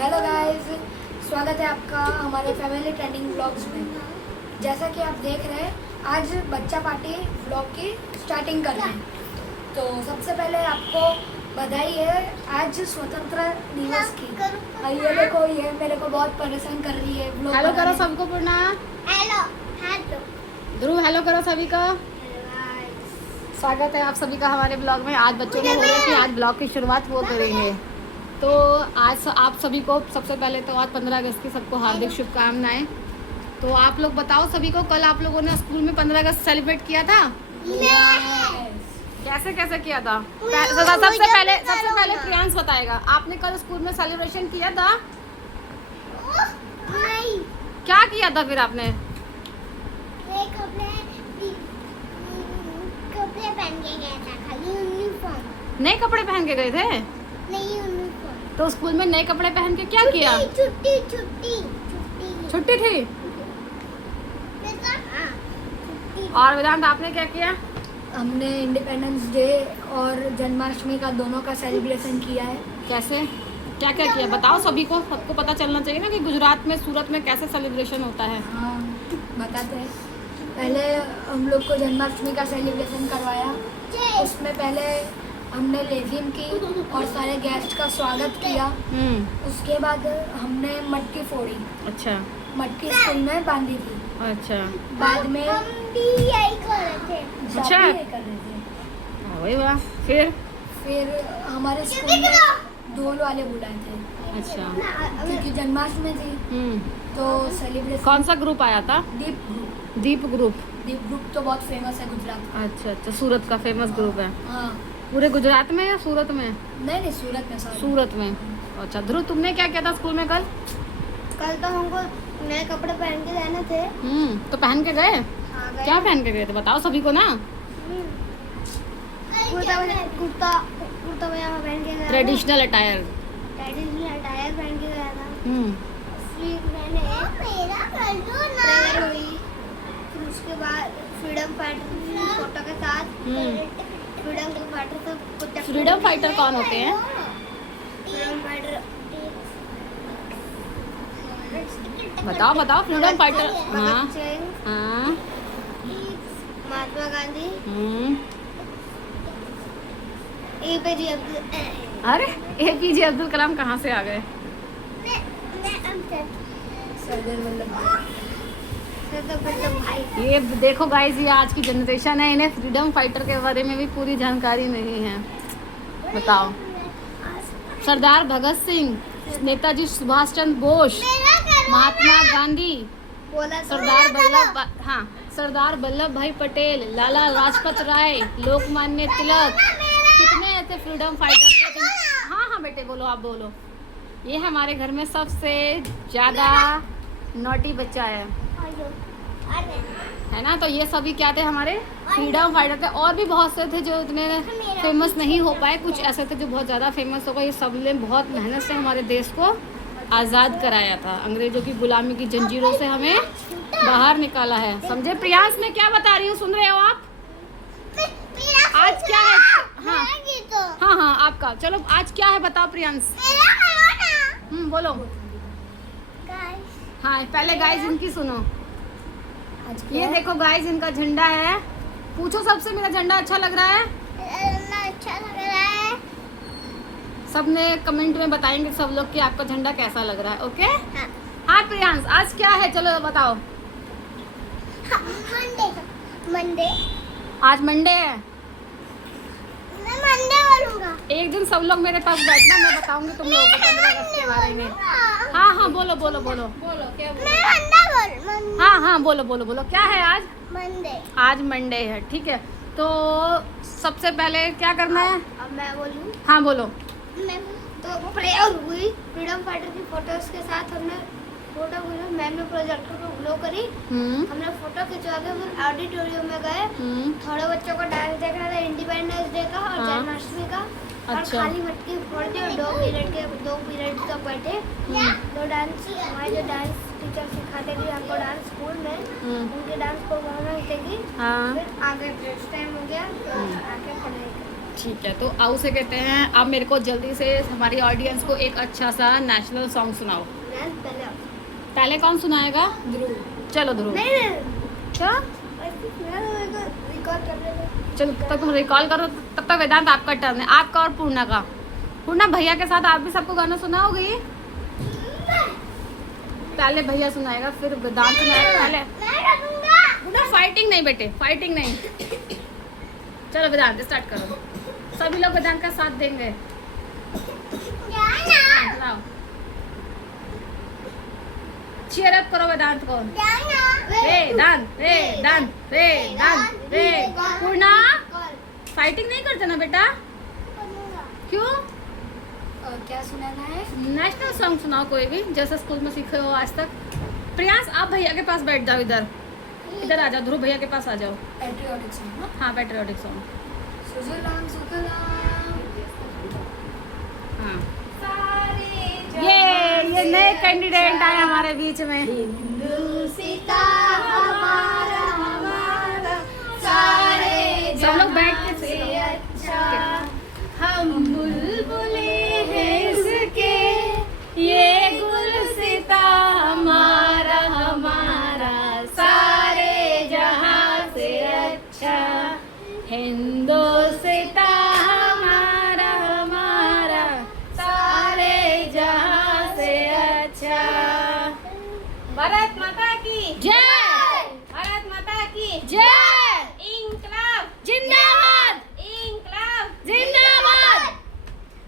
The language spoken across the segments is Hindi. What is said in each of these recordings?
हेलो गाइस, स्वागत है आपका हमारे फैमिली ट्रेंडिंग व्लॉग्स में। जैसा कि आप देख रहे हैं, आज बच्चा पार्टी व्लॉग की स्टार्टिंग कर रहे हैं। तो सबसे पहले आपको बधाई है आज स्वतंत्रता दिवस की। ये देखो, ये मेरे को बहुत परेशान कर रही है। हेलो करो सबको पूर्णा। हेलो हेलो ध्रुव हेलो करो सभी का। स्वागत है आप सभी का हमारे ब्लॉग में। आज बच्चों ने बोला कि आज ब्लॉग की शुरुआत वो करेंगे, तो आज आप सभी को सबसे पहले तो आज 15 अगस्त की सबको हार्दिक शुभकामनाएं। तो आप लोग बताओ सभी को, कल आप लोगों ने स्कूल में 15 अगस्त सेलिब्रेट किया था? कैसे कैसे किया था? सबसे पहले प्रियांश बताएगा, आपने कल स्कूल में सेलिब्रेशन किया था? नहीं, क्या किया था फिर आपने? कपड़े पहन के गया था, खाली यूनिफॉर्म। नए कपड़े पहन के गए थे? नहीं यूनिफॉर्म। तो स्कूल में नए कपड़े पहन के क्या किया? छुट्टी छुट्टी थी। हाँ, और वेदांत आपने क्या किया? हमने इंडिपेंडेंस डे और जन्माष्टमी का दोनों का सेलिब्रेशन किया है। कैसे क्या क्या किया बताओ सभी को, सबको पता चलना चाहिए ना कि गुजरात में सूरत में कैसे सेलिब्रेशन होता है। हाँ, बताते हैं। पहले हम लोग को जन्माष्टमी का सेलिब्रेशन करवाया। उसमें पहले हमने लेजिम की और सारे गेस्ट का स्वागत किया। उसके बाद हमने मटकी फोड़ी। अच्छा मटकी स्कूल में बांधी थी। अच्छा बाद में हम भी यही कर रहे थे। सब अच्छा। ये कर रहे थे। वही वाह। फिर हमारे स्कूल में ढोल वाले बुलाए थे अच्छा क्योंकि जन्माष्टमी थी। तो सेलिब्रेशन कौन सा ग्रुप आया था? दीप ग्रुप। दीप ग्रुप तो बहुत फेमस है गुजरात में। अच्छा अच्छा, सूरत का फेमस ग्रुप है। हाँ, पूरे गुजरात में या सूरत में? नहीं सूरत में सारे। सूरत में। अच्छा ध्रुव, तुमने क्या किया था स्कूल में कल? कल तो हमको नए कपड़े पहन के जाने थे। तो पहन के गए? क्या पहन के गए थे बताओ सभी को ना। कुर्ता पजामा पहन के गया था। Traditional attire. ट्रेडिशनल अटायर पहन के गया था। स्लीव मैंने प्रेयर हुई। फिर उसके बाद फ्रीडम फाइटर की फोटो के साथ फ्रीडम फाइटर कौन होते हैं? फ्रीडम फाइटर बताओ फ्रीडम फाइटर। हाँ भगत सिंह, हाँ। महात्मा गांधी, हम्म। एपीजे अब्दुल अरे एपीजे अब्दुल कलाम कहाँ से आ गए? सरदार वल्लभ भाई। ये देखो गाइस, ये आज की जनरेशन है, इन्हें फ्रीडम फाइटर के बारे में भी पूरी जानकारी नहीं है। बताओ। सरदार भगत सिंह, नेताजी सुभाष चंद्र बोस, महात्मा गांधी, सरदार वल्लभ भाई पटेल, लाला लाजपत राय, लोकमान्य तिलक, कितने ऐसे फ्रीडम फाइटर थे। हाँ बेटे बोलो, आप बोलो। ये हमारे घर में सबसे ज़्यादा नॉटी बच्चा है ना। तो ये सभी क्या थे? हमारे फ्रीडम फाइटर थे। और भी बहुत से थे जो इतने फेमस नहीं हो पाए, कुछ ऐसे थे जो बहुत ज़्यादा फेमस हो गए। ये सब ने बहुत मेहनत से हमारे देश को आज़ाद कराया था, अंग्रेजों की गुलामी की जंजीरों से हमें बाहर निकाला है। समझे? प्रियांश मैं क्या बता रही हूँ, सुन रहे हो आप? आज क्या है? हाँ आपका। चलो आज क्या है बताओ प्रियांश। बोलो। हाँ पहले गाइस इनकी सुनो। आज ये देखो गाइस, इनका झंडा है। पूछो सबसे, मेरा झंडा अच्छा लग रहा है? अच्छा लग रहा है। सबने कमेंट में बताएंगे सब लोग कि आपका झंडा कैसा लग रहा है। ओके हाँ। हाँ प्रियांश, आज क्या है चलो बताओ। मंडे। आज मंडे है। मैं मंडे बोलूंगा। एक दिन सब लोग मेरे पास बैठना, मैं बताऊंगी तुम लोगों को 15 अगस्त के बारे में। हाँ बोलो क्या बोलो। हाँ बोलो क्या है आज? मंडे। आज मंडे है, ठीक है। तो सबसे पहले क्या करना है? अब मैं बोलूं। हाँ बोलो। तो प्रेयर हुई, फ्रीडम फाइटर की फोटोज के साथ हमने फोटो खींची। मैम ने प्रोजेक्टर को ग्लो करी। हमने फोटो खिंचवा के फिर ऑडिटोरियम में गए। थोड़े बच्चों को डांस देखना था, इंडिपेंडेंस डे का और जन्माष्टमी का। और अच्छा। खाली मटकी फोड़ दी और 2 पीरियड तक बैठे। दो डांस, हमारे जो डांस टीचर सिखाते थे हमको डांस स्कूल में, उनके डांस परफॉर्मेंस देखी। हाँ फिर आगे ब्रेक टाइम हो गया, आगे पढ़ाई। ठीक है, तो आओ से कहते हैं अब मेरे को जल्दी से हमारी ऑडियंस को एक अच्छा सा नेशनल सॉन्ग सुनाओ। पहले कौन सुनाएगा? ध्रुव। चलो ध्रुव। नहीं क्या? रिकॉर्ड कर रहे थे। चलो तब तुम रिकॉल करो, तब तक वेदांत आपका टर्न है, आपका और पूर्णा का। पूर्णा भैया के साथ आप भी सबको गाना सुनाओगी? पहले भैया सुनाएगा फिर वेदांत सुनाएगा। पहले पूर्णा फाइटिंग नहीं बेटे, फाइटिंग नहीं। चलो वेदांत स्टार्ट करो, सभी लोग वेदांत का साथ देंगे। लाओ चीयर अप करो वेदांत को। वेदांत वेदांत वेदांत वे पूर्णा फाइटिंग नहीं करते ना बेटा? क्यों? क्या सुनाना है? नेशनल सॉन्ग सुनाओ कोई भी, जैसे स्कूल में सीखे हो आज तक। प्रयास आप भैया के पास बैठ जाओ, इधर इधर आ जाओ, ध्रुव भैया के पास आ जाओ। Patriotic song. हाँ पैट्रियोटिक सॉन्ग। सुजलाम सुफलाम। हाँ ये नए कैंडिडेट आए हमारे बीच में। सीता हमारा हमारा सारे सब लोग बैठ के से अच्छा हम बुलबुले हैं इसके, ये गुलसिता हमारा हमारा सारे जहां से अच्छा, हिंदोसिता हमारा हमारा सारे जहां से अच्छा। भारत माता की जय, भारत माता की जय, इंकलाब जिंदाबाद, इंकलाब जिंदाबाद।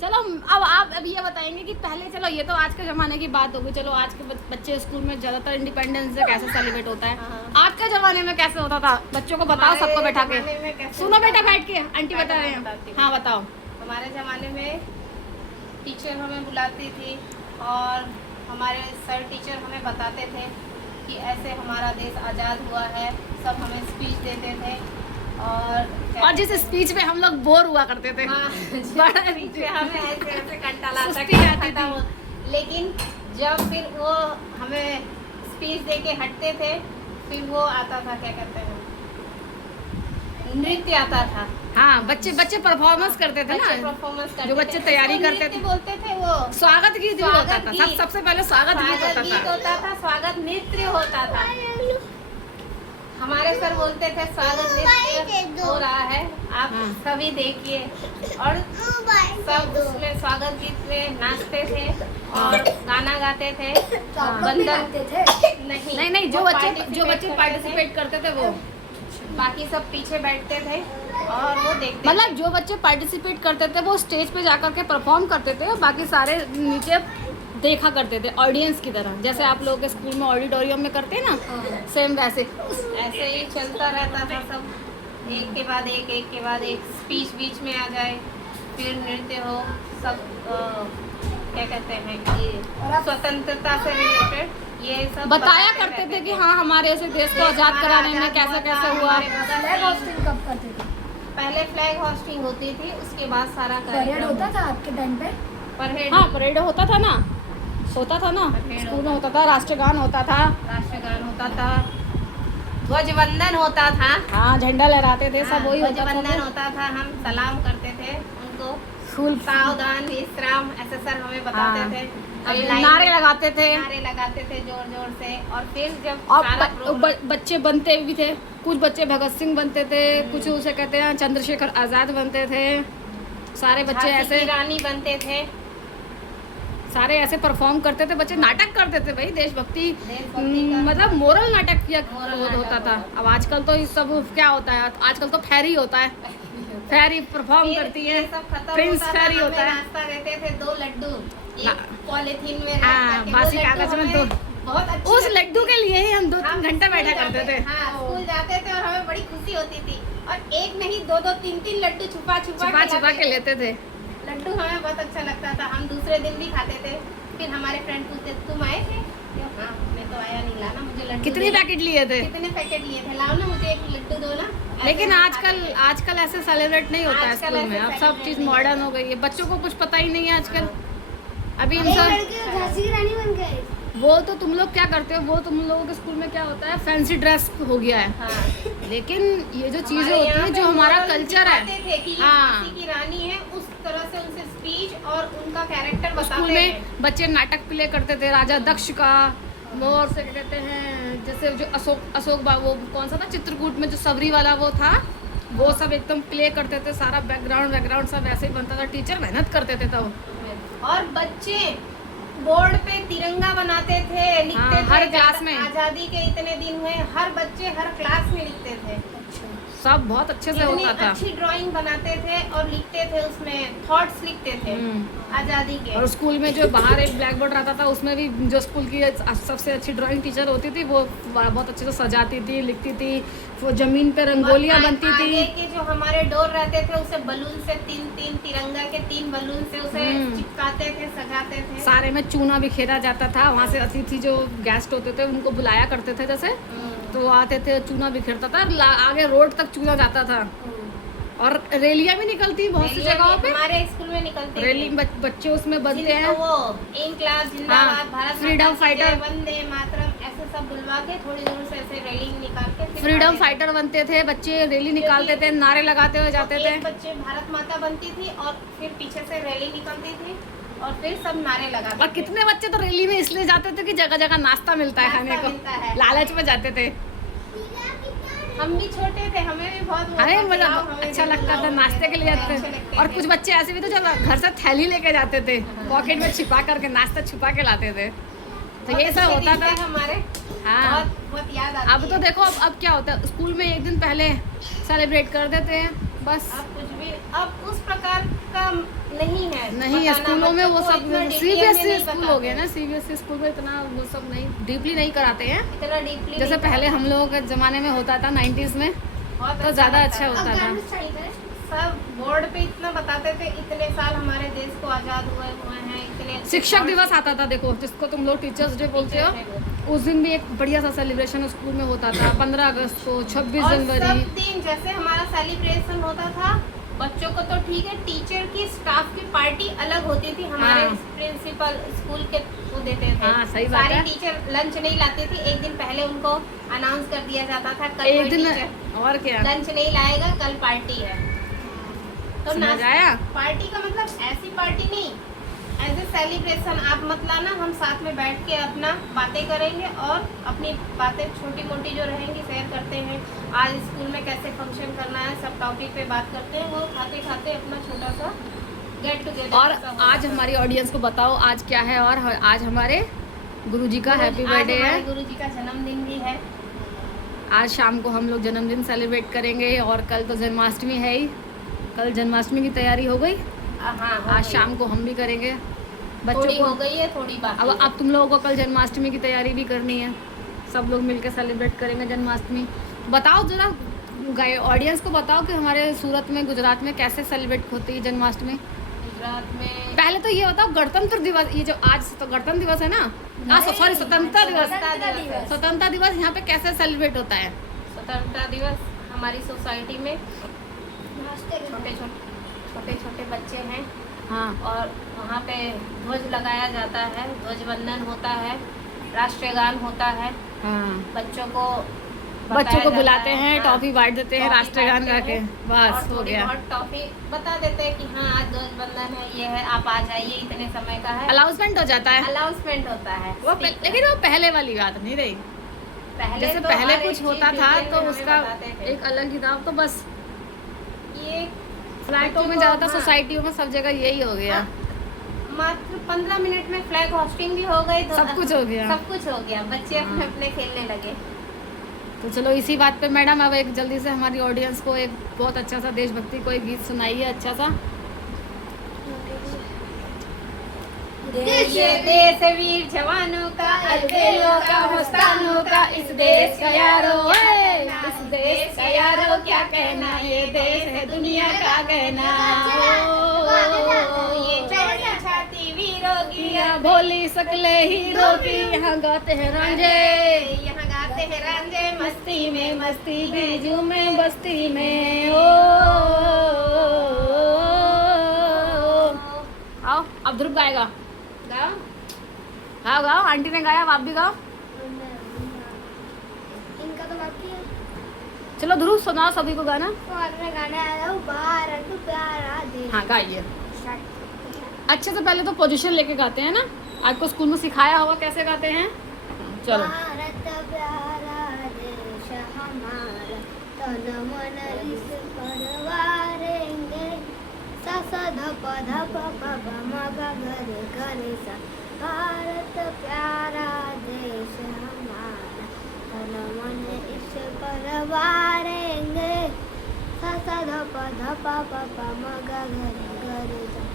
चलो अब आप अब ये बताएंगे कि पहले, चलो ये तो आज के ज़माने की बात होगी, चलो आज के बच्चे स्कूल में ज़्यादातर इंडिपेंडेंस डे कैसे सेलिब्रेट होता है, आपके ज़माने में कैसे होता था? बच्चों को बताओ, सबको बैठा के सुनो बेटा, बैठ के आंटी बता रहे हैं। हाँ बताओ। हमारे ज़माने में टीचर हमें बुलाती थी और हमारे सर टीचर हमें बताते थे कि ऐसे हमारा देश आज़ाद हुआ है, सब हमें स्पीच देते थे। और जिस स्पीच में हम लोग बोर हुआ करते थे, हाँ, बड़ा स्पीच में हमें ऐसे ऐसे कंटा लाता सुस्ती आती थी। लेकिन जब फिर वो हमें स्पीच दे के हटते थे, फिर वो आता था, क्या कहते हैं, नृत्य आता था। हाँ बच्चे परफॉर्मेंस करते थे ना, परफॉर्मेंस जो बच्चे तैयारी करते थे, बोलते थे वो स्वागत गीत भी स्वागत होता था। गीत। सबसे पहले स्वागत गीत स्वागत होता था। स्वागत नृत्य होता था। हमारे सर बोलते थे स्वागत नृत्य हो रहा है, आप हाँ। सभी देखिए, और सब उसमें स्वागत गीत में नाचते थे और गाना गाते थे। तो आप लोग भी बंदर गाते थे? नहीं, जो वो बच्चे पार्टिसिपेट करते थे वो, बाकी सब पीछे बैठते थे और वो देखते मतलब जो बच्चे पार्टिसिपेट करते थे वो स्टेज पे जाकर के परफॉर्म करते थे और बाकी सारे नीचे देखा करते थे ऑडियंस की तरह, जैसे आप लोग के स्कूल में ऑडिटोरियम में करते हैं ना, सेम वैसे। ऐसे ही चलता रहता था सब, एक के बाद एक के बाद एक स्पीच बीच में आ जाए, फिर नृत्य हो, सब क्या कहते हैं कि स्वतंत्रता से रिलेटेड ये सब बताया बताते करते थे रहते कि हाँ हमारे ऐसे देश को आज़ाद कराने में कैसे कैसे हुआ। फ्लैग होस्टिंग कब करते थे? पहले फ्लैग होस्टिंग होती थी, उसके बाद सारा परेड कार्यक्रम होता था आपके टाइम पे? परेड, हाँ परेड होता था ना, परेड स्कूल में होता था, राष्ट्रगान होता था, राष्ट्रगान होता था, ध्वजवंदन होता था। हाँ झंडा लहराते थे, सब वही होता ध्वजवंदन था। होता था, हम सलाम करते थे उनको, स्कूल सावधान विश्राम, ऐसे सर हमें बताते हाँ। थे। हम लाइन नारे में लगाते थे नारे लगाते थे जोर जोर से, और फिर जब और सारा प्रोग्राम बच्चे बनते भी थे, कुछ बच्चे भगत सिंह बनते थे, कुछ उसे कहते हैं चंद्रशेखर आज़ाद बनते थे, सारे बच्चे झांसी ऐसे की रानी बनते थे। सारे ऐसे परफॉर्म करते थे, बच्चे नाटक करते थे भाई, देशभक्ति देशभक्ति का मतलब मोरल नाटक किया मोरल नाटक होता था। होता अब आजकल तो ये सब क्या होता है, आजकल तो फेरी होता है, फेरी परफॉर्म फिर करती ये है, सब खत्म प्रिंस होता था, फेरी होता हमें है। नाश्ता देते थे 2 लड्डू हाँ। एक पॉलीथीन में हाँ, रख करके, बासी वो लड्डू कागज में हमें 2 बहुत अच्छे उस लगते लड्डू के लिए ही हम 2-3 हम घंटे स्कूल बैठा करते थे। हाँ, स्कूल जाते थे और हमें बड़ी खुशी होती थी, और एक नहीं 2-2 3-3 लड्डू छुपा छुपा के लेते थे। लड्डू हमें बहुत अच्छा लगता था, हम दूसरे दिन भी खाते थे। फिर हमारे फ्रेंड पूछते तुम आए थे? हाँ मैं तो आया नहीं, लाना मुझे लड्डू। कितने पैकेट लिए थे? कितने पैकेट लिए थे, लाओ ना मुझे एक लड्डू दो ना। लेकिन ऐसे आजकल खाते आजकल ऐसे सेलिब्रेट नहीं होता है आजकल स्कूल में, ऐसे अब सब celebrate चीज़ नहीं मॉडर्न होता। हो गई है, बच्चों को कुछ पता ही नहीं है आजकल। अभी इन एक सब लड़के झांसी की रानी बन गए। वो तो तुम लोग क्या करते हो, वो तुम लोगों के स्कूल में क्या होता है, फैंसी ड्रेस हो गया है। हाँ। लेकिन ये जो चीजें हमारे होती यहाँ है पे जो हमारा moral कल्चर है, दिखाते थे कि ये हाँ। किसी की रानी है, उस तरह से उनसे स्पीच और उनका कैरेक्टर स्कूल बताते में थे। बच्चे नाटक प्ले करते थे, राजा दक्ष का, और से क्या कहते हैं, जैसे जो अशोक बाबू कौन सा था, चित्रकूट में जो सबरी वाला वो था, वो सब एकदम प्ले करते थे, सारा बैकग्राउंड सब ऐसे ही बनता था, टीचर मेहनत करते थे तब। और बच्चे बोर्ड पे तिरंगा बनाते थे, लिखते हाँ, थे, हर क्लास में। आजादी के इतने दिन हुए, हर बच्चे हर क्लास में लिखते थे। सब बहुत अच्छे से इतनी होता था। अच्छी ड्राइंग बनाते थे और लिखते थे, उसमें थॉट्स लिखते थे आजादी के। और स्कूल में जो बाहर एक ब्लैक बोर्ड रहता था, उसमें भी जो स्कूल की सबसे अच्छी ड्राइंग टीचर होती थी, वो बहुत अच्छे से सजाती थी, लिखती थी, वो जमीन पे रंगोलियां बनती थी। आगे के जो हमारे डोर रहते थे, उसे बलून से तीन तिरंगा के 3 बलून से उसे चिपकाते थे, सजाते थे। सारे में चूना बिखेरा जाता था, वहाँ से अतिथि जो गेस्ट होते थे उनको बुलाया करते थे, जैसे तो वो आते थे, चूना बिखेरता था, आगे रोड तक चूना जाता था। और रैलियां भी निकलती बहुत सी जगहों पे, हमारे स्कूल में निकलते रैली बच्चे उसमें बनते हैं, वो इनकलाब जिंदाबाद, हाँ, भारत फ्रीडम माता की जय, फाइटर, वंदे मातरम, ऐसे सब बुलवा के थोड़ी दूर से ऐसे रैली निकाल के फिर फ्रीडम आते थे। फाइटर बनते थे बच्चे, रैली निकालते थे, नारे लगाते हुए जाते थे। एक बच्चे भारत माता बनती थी और फिर पीछे से रैली निकलती थी और फिर सब नारे लगाते और थे। कितने बच्चे तो रैली में इसलिए जाते थे कि जगह जगह नाश्ता मिलता है खाने नाश्ता मिलता है। को, लालच में जाते थे। हम भी छोटे थे, हमें भी बहुत अरे मजा मतलब अच्छा लगता था, नाश्ते के लिए जाते थे। और कुछ बच्चे ऐसे भी थे जो घर से थैली लेके जाते थे, पॉकेट में छिपा करके नाश्ता छुपा के लाते थे, तो ये सब होता था हमारे। हाँ। बहुत याद आती अब तो है। देखो अब क्या होता है, स्कूल में एक दिन पहले सेलिब्रेट कर देते हैं बस। अब कुछ भी अब उस प्रकार का नहीं है, नहीं है बताना स्कूलों में, वो बच्चों को सब इतना deeply सीबीएसई नहीं स्कूल बताते। हो गया ना, सीबीएसई स्कूल में इतना वो सब नहीं डीपली नहीं कराते हैं, इतना डीपली जैसे पहले हम लोगों के जमाने में होता था 90s में, तो ज़्यादा अच्छा होता था। सब बोर्ड पे इतना बताते थे, इतने साल हमारे देश को आजाद हुए हैं, इतने अच्छे शिक्षक thoughts- दिवस आता था, देखो जिसको तुम लोग टीचर्स डे बोलते हो, उस दिन भी एक बढ़िया सा सेलिब्रेशन स्कूल में होता था, 15 अगस्त को, 26 और जनवरी। सब दिन जैसे हमारा सेलिब्रेशन होता था, बच्चों को तो ठीक है, टीचर की स्टाफ की पार्टी अलग होती थी। हमारे हाँ। प्रिंसिपल स्कूल के वो देते थे। हाँ, सही बात सारे है। टीचर लंच नहीं लाते थे, एक दिन पहले उनको अनाउंस कर दिया जाता था, कल एक कोई दिन टीचर और क्या लंच नहीं लाएगा, कल पार्टी है। तो समझ आया? पार्टी का मतलब ऐसी पार्टी नहीं, एज ए सेलिब्रेशन। आप मत लाना, हम साथ में बैठ के अपना बातें करेंगे और अपनी बातें छोटी मोटी जो रहेंगी शेयर करते हैं। आज स्कूल में कैसे फंक्शन करना है, सब टॉपिक पे बात करते हैं, वो खाते खाते अपना छोटा सा गेट टुगेदर। और आज हमारी ऑडियंस को बताओ आज क्या है, और आज हमारे गुरुजी का हैप्पी बर्थडे है, गुरु जी का जन्मदिन भी है। आज शाम को हम लोग जन्मदिन सेलिब्रेट करेंगे, और कल तो जन्माष्टमी है ही, कल जन्माष्टमी की तैयारी हो गई, हाँ, हो आज गई। शाम को हम भी करेंगे बच्चों थोड़ी को। हो गई है, थोड़ी बाकी अब तुम लोगों को कल जन्माष्टमी की तैयारी भी करनी है, सब लोग मिलकर सेलिब्रेट करेंगे जन्माष्टमी। बताओ जरा ऑडियंस को बताओ कि हमारे सूरत में, गुजरात में कैसे सेलिब्रेट होती है जन्माष्टमी। गुजरात में पहले तो ये बताओ गणतंत्र दिवस, ये जो आज तो गणतंत्र दिवस है ना, सॉरी स्वतंत्रता दिवस, स्वतंत्रता दिवस यहाँ पे कैसे सेलिब्रेट होता है। स्वतंत्रता दिवस हमारी सोसाइटी में छोटे छोटे बच्चे हैं, हाँ, और वहाँ पे ध्वज लगाया जाता है, ध्वज वंदन होता है, राष्ट्रीय गान होता है, हाँ, बच्चों को बच्चों को बताया बुलाते जाता है, हैं, हाँ, टॉफी बांट देते हैं, टॉफी राष्ट्रीय गान गा बांटते के, हैं, बस और हो थोड़ी गया। बहुत टॉफी बता देते हैं कि हाँ आज ध्वज वंदन है, ये है, आप आ जाइए, इतने समय का है, अनाउंसमेंट हो जाता है अनाउंसमेंट होता है। वो लेकिन वो पहले वाली बात नहीं रही, जैसे तो पहले हर एक कुछ चीज़ होता था डिटेल तो में हमें उसका बताते थे। एक अलग ही था, तो बस ये फ्लैटों में बच्चों को, ज़्यादातर हाँ, सोसाइटियों में सब जगह यही हो गया, मात्र 15 मिनट में फ्लैग होस्टिंग भी हो गई, तो सब कुछ हो गया। सब कुछ हो गया, बच्चे अपने हाँ। अपने खेलने लगे। तो चलो इसी बात पे मैडम अब एक जल्दी से हमारी ऑडियंस को एक बहुत अच्छा सा देशभक्ति कोई गीत सुनाइए, अच्छा सा। ये देश वीर जवानों का, अलबेलों का, मस्तानों का, इस देश का यारो है, इस देश का यारो क्या कहना, ये देश है दुनिया का कहना। ये चौड़ी छाती वीरों की, यहाँ भोली सकले हीरो की, यहाँ गाते हैं रांझे, यहाँ गाते हैं रांझे, मस्ती में मस्ती बीजू में बस्ती में, ओ आओ अब ध्रुव गाएगा। गाओ। गाओ गाओ, आंटी ने गाया, अब आप भी गाओ। इनका तो बाकी है। चलो ध्रुव सुनाओ सभी को गाना। और मैं गाने आया हूँ भारत प्यारा देश। हाँ गाइए। Start। अच्छे से पहले तो पोजीशन लेके गाते हैं ना, आपको स्कूल में सिखाया होगा कैसे गाते हैं। चलो। भारत प्यारा देश हमारा, तन मन इस पर वारेंगे, सा सा ध प ध प प प म ग ग रे ग रे सा। भारत प्यारा देश हमारा, तन मन इस पर वारेंगे, सा सा ध प प म ग ग रे सा।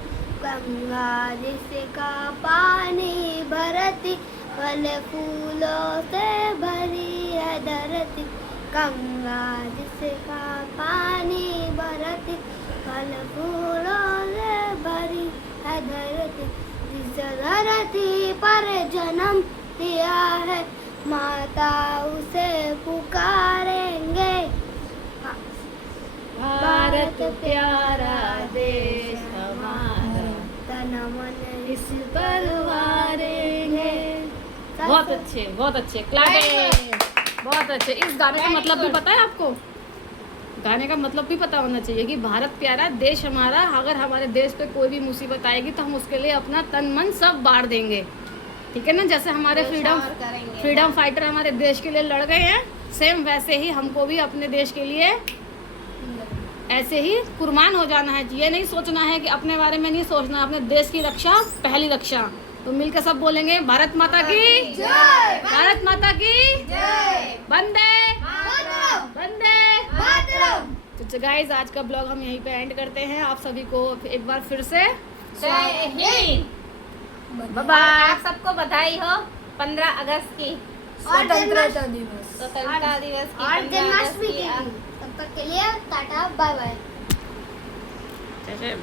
गंगा जिसका पानी भरती, फल फूलों से भरी है धरती। गंगा जिसका पानी भरती, फल फूलों से भरी है धरती। जिस धरती पर जन्म लिया है, माता उसे पुकारेंगे। भारत प्यारा देश हमारा, तन मन इस पर वारेंगे। बहुत अच्छे, बहुत अच्छे, क्लैपिंग, बहुत अच्छे। इस गाने का मतलब भी पता है आपको? गाने का मतलब भी पता होना चाहिए कि भारत प्यारा देश हमारा, अगर हमारे देश पे कोई भी मुसीबत आएगी तो हम उसके लिए अपना तन मन सब बार देंगे, ठीक है ना। जैसे हमारे फ्रीडम फाइटर हमारे देश के लिए लड़ गए हैं, सेम वैसे ही हमको भी अपने देश के लिए ऐसे ही कुर्बान हो जाना है। ये नहीं सोचना है कि अपने बारे में नहीं सोचना, अपने देश की रक्षा पहली रक्षा। तो मिलकर सब बोलेंगे भारत माता की जय, भारत माता की जय, वंदे वंदे मातरम। तो गाइस आज का ब्लॉग हम यहीं पे एंड करते हैं। आप सभी को एक बार फिर से जय हिंद। Bye bye. आप सबको बधाई हो 15 अगस्त की स्वतंत्रता दिवस। स्वतंत्रता दिवस की, और 15 जन्माष्टमी अगस्त की भी। तब तक के लिए टाटा बाय बाय। जय जय।